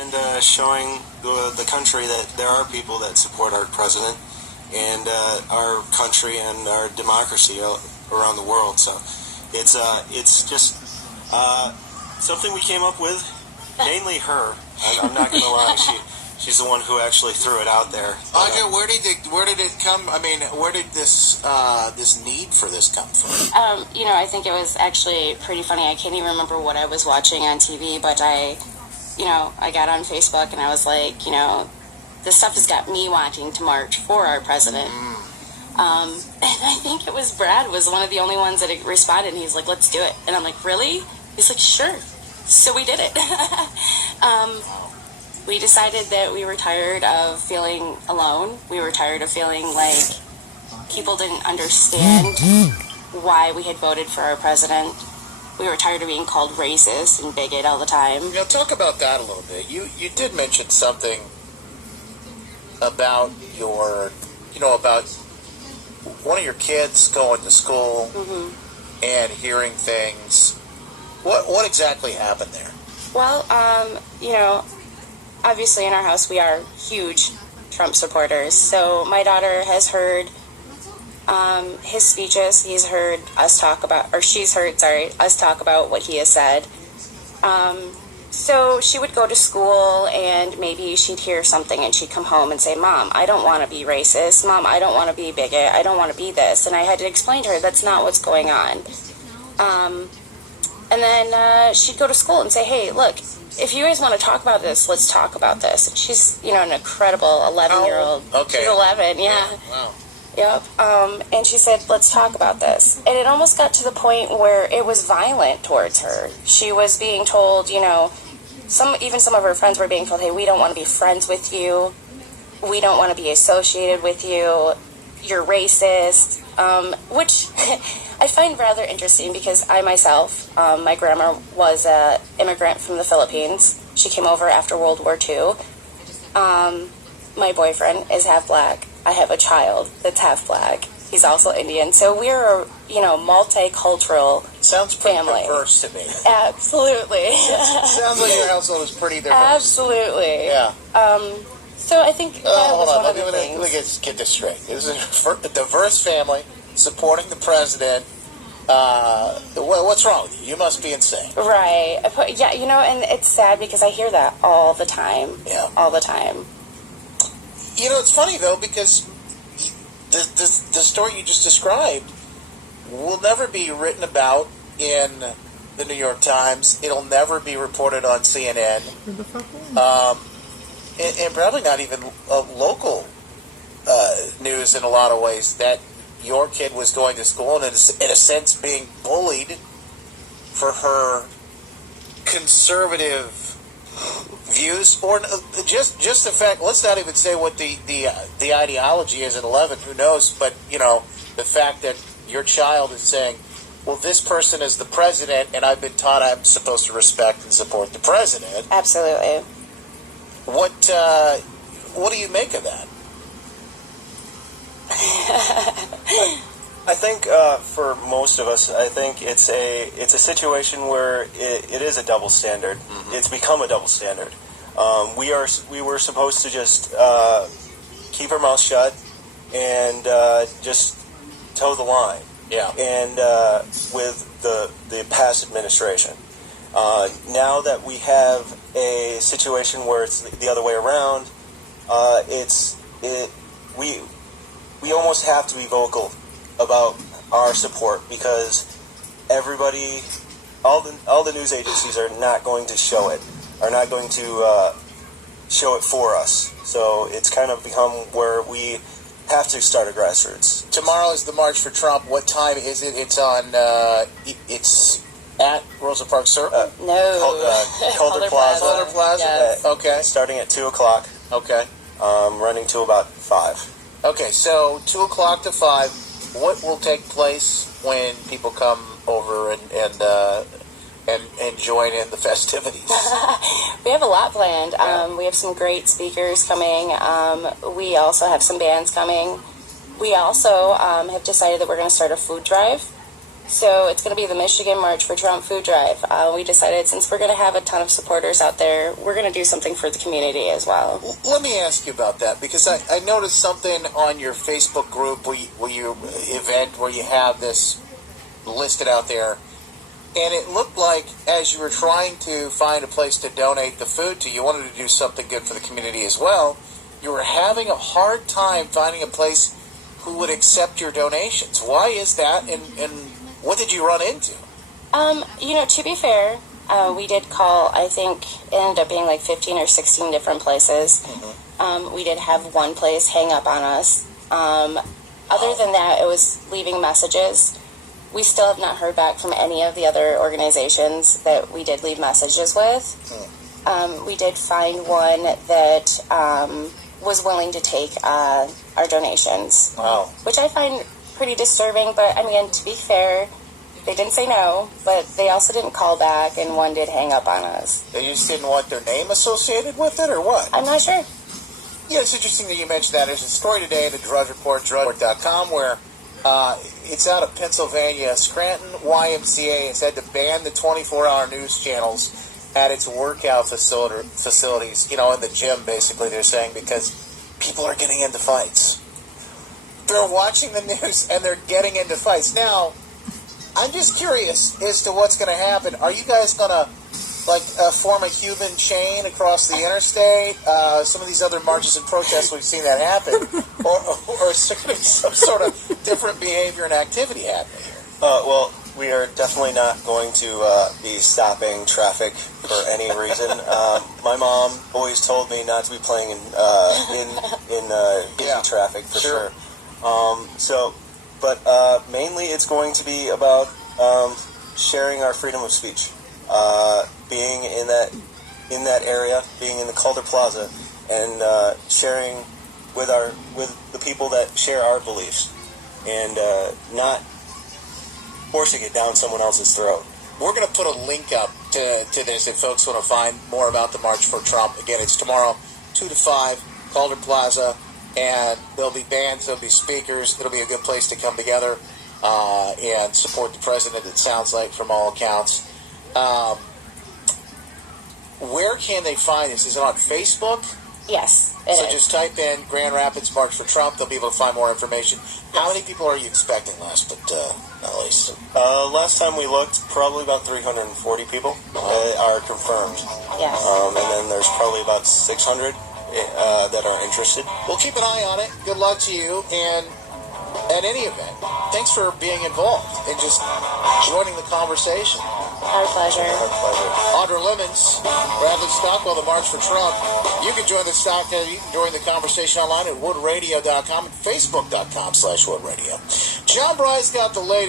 and showing the country that there are people that support our president and our country and our democracy around the world. So it's just something we came up with, mainly her. I'm not going to lie. She's the one who actually threw it out there. Audra, where did it come? I mean, where did this need for this come from? I think it was actually pretty funny. I can't even remember what I was watching on TV, but I got on Facebook and I was like, this stuff has got me wanting to march for our president. And I think it was Brad was one of the only ones that responded, and he's like, let's do it. And I'm like, really? He's like, sure. So we did it. We decided that we were tired of feeling alone. We were tired of feeling like people didn't understand why we had voted for our president. We were tired of being called racist and bigot all the time. Talk about that a little bit. You did mention something about about one of your kids going to school and hearing things. What exactly happened there? Well, obviously in our house we are huge Trump supporters. So my daughter has heard his speeches. She's heard us talk about what he has said. So she would go to school and maybe she'd hear something and she'd come home and say, Mom, I don't want to be racist. Mom, I don't want to be bigot. I don't want to be this. And I had to explain to her that's not what's going on. And then she'd go to school and say, hey, look, if you guys want to talk about this, let's talk about this. And she's, an incredible 11-year-old. Okay. She's 11, yeah. Wow. Yep. And she said, let's talk about this. And it almost got to the point where it was violent towards her. She was being told, some of her friends were being told, hey, we don't want to be friends with you. We don't want to be associated with you. You're racist. Which I find rather interesting because I myself, my grandma was an immigrant from the Philippines. She came over after World War II. My boyfriend is half black. I have a child that's half black. He's also Indian. So we're a, multicultural Sounds pretty family. diverse to me. Absolutely. Sounds like your household is pretty diverse. Absolutely. Yeah. So I think that was one of the things. Let me get this straight. This is a diverse family supporting the president. What's wrong with you? You must be insane. Right. Yeah, and it's sad because I hear that all the time. Yeah. All the time. It's funny, though, because the story you just described will never be written about in the New York Times. It'll never be reported on CNN. And probably not even local news in a lot of ways, that your kid was going to school and, in a sense, being bullied for her conservative views, or just the fact. Let's not even say what the ideology is at 11. Who knows? But the fact that your child is saying, "Well, this person is the president, and I've been taught I'm supposed to respect and support the president." Absolutely. What do you make of that? I think for most of us, I think it's a situation where it is a double standard. Mm-hmm. It's become a double standard. We were supposed to just keep our mouth shut and just toe the line. Yeah. And with the past administration, now that we have a situation where it's the other way around, we almost have to be vocal about our support, because everybody, all the news agencies are not going to show it, are not going to show it for us. So it's kind of become where we have to start a grassroots. Tomorrow is the March for Trump. What time is it? It's on. It's at Rosa Parks Circle. No. Calder Plaza. Calder Plaza. Yes. Okay. Starting at 2:00. Okay. Running to about 5. Okay, so 2:00 to 5. What will take place when people come over and join in the festivities? We have a lot planned. We have some great speakers coming. We also have some bands coming. We also have decided that we're going to start a food drive. So it's going to be the Michigan March for Trump food drive. We decided since we're going to have a ton of supporters out there, we're going to do something for the community as well. Let me ask you about that, because I noticed something on your Facebook group where you have this listed out there, and it looked like as you were trying to find a place to donate the food to, you wanted to do something good for the community as well. You were having a hard time finding a place who would accept your donations. Why is that, and what did you run into? To be fair, we did call, I think it ended up being like 15 or 16 different places. Mm-hmm. We did have one place hang up on us. Other than that, it was leaving messages. We still have not heard back from any of the other organizations that we did leave messages with. We did find one that was willing to take our donations. Wow. Which I find pretty disturbing, but I mean, to be fair, they didn't say no, but they also didn't call back, and one did hang up on us. They just didn't want their name associated with it, or what? I'm not sure. Yeah, it's interesting that you mentioned that. There's a story today in the Drudge Report, drudgereport.com, where it's out of Pennsylvania. Scranton YMCA has had to ban the 24-hour news channels at its workout facilities, in the gym, basically, they're saying, because people are getting into fights. They're watching the news, and they're getting into fights. Now, I'm just curious as to what's going to happen. Are you guys going to, form a human chain across the interstate? Some of these other marches and protests, we've seen that happen. or is there going to be some sort of different behavior and activity happening here? Well, we are definitely not going to be stopping traffic for any reason. My mom always told me not to be playing in busy traffic for sure. But mainly it's going to be about sharing our freedom of speech, being in that area, being in the Calder Plaza, and sharing with the people that share our beliefs, and not forcing it down someone else's throat. We're going to put a link up to this if folks want to find more about the March for Trump. Again, it's tomorrow, 2 to 5, Calder Plaza, and there'll be bands, there'll be speakers. It'll be a good place to come together and support the president, it sounds like, from all accounts. Where can they find this? Is it on Facebook? Yes, So just type in Grand Rapids March for Trump. They'll be able to find more information. How many people are you expecting, last but not least? Last time we looked, probably about 340 people are confirmed. yes. And then there's probably about 600 that are interested. We'll keep an eye on it. Good luck to you. And at any event, thanks for being involved and just joining the conversation. Our pleasure. Our pleasure. Audra Lemons, Bradley Stockwell, the March for Trump. You can join the conversation online at woodradio.com and facebook.com/woodradio. John Bry's got the latest.